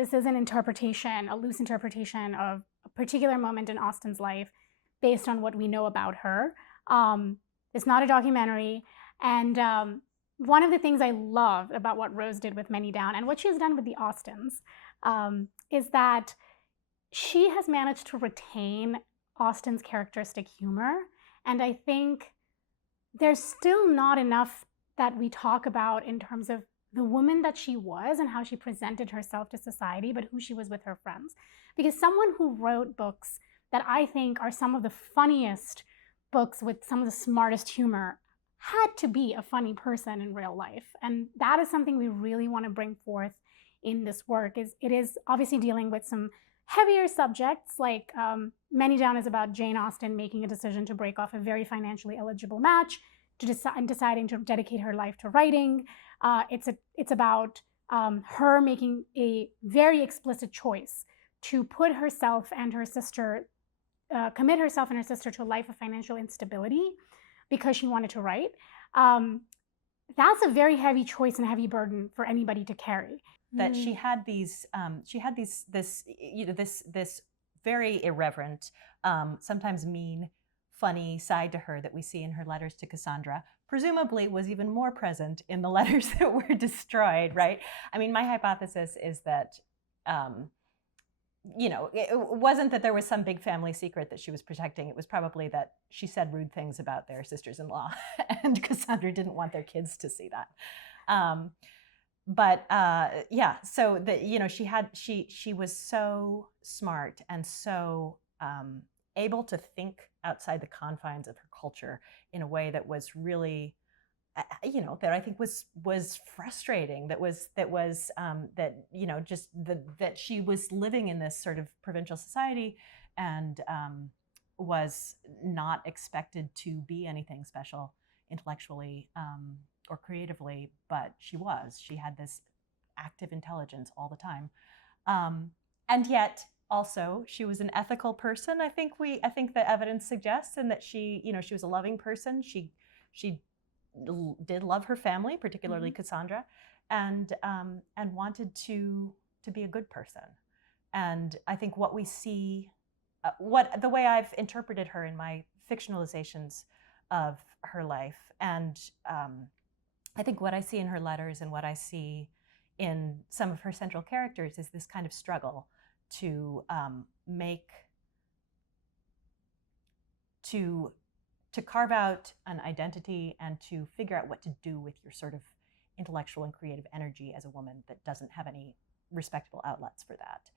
this is an interpretation, a loose interpretation of a particular moment in Austen's life based on what we know about her. It's not a documentary. And one of the things I love about what Rose did with Manydown and what she has done with the Austens is that she has managed to retain Austen's characteristic humor. And I think there's still not enough that we talk about in terms of the woman that she was and how she presented herself to society, but who she was with her friends. Because someone who wrote books that I think are some of the funniest books with some of the smartest humor had to be a funny person in real life. And that is something we really want to bring forth in this work. It is obviously dealing with some heavier subjects, like Manydown is about Jane Austen making a decision to break off a very financially eligible match and deciding to dedicate her life to writing. It's about her making a very explicit choice to put herself and her sister, commit herself and her sister to a life of financial instability because she wanted to write. That's a very heavy choice and heavy burden for anybody to carry. That she had this very irreverent, sometimes mean, funny side to her that we see in her letters to Cassandra, presumably was even more present in the letters that were destroyed, right? I mean, my hypothesis is that, it wasn't that there was some big family secret that she was protecting. It was probably that she said rude things about their sisters-in-law, and Cassandra didn't want their kids to see that. So that, she was so smart and so able to think outside the confines of her culture in a way that was really, that I think was frustrating. That she was living in this sort of provincial society and was not expected to be anything special intellectually or creatively, but she was. She had this active intelligence all the time, and yet also she was an ethical person. I think the evidence suggests, and that she was a loving person. She did love her family, particularly Cassandra, and wanted to be a good person. And I think what we see, the way I've interpreted her in my fictionalizations of her life, and I think what I see in her letters and what I see in some of her central characters is this kind of struggle to carve out an identity and to figure out what to do with your sort of intellectual and creative energy as a woman that doesn't have any respectable outlets for that.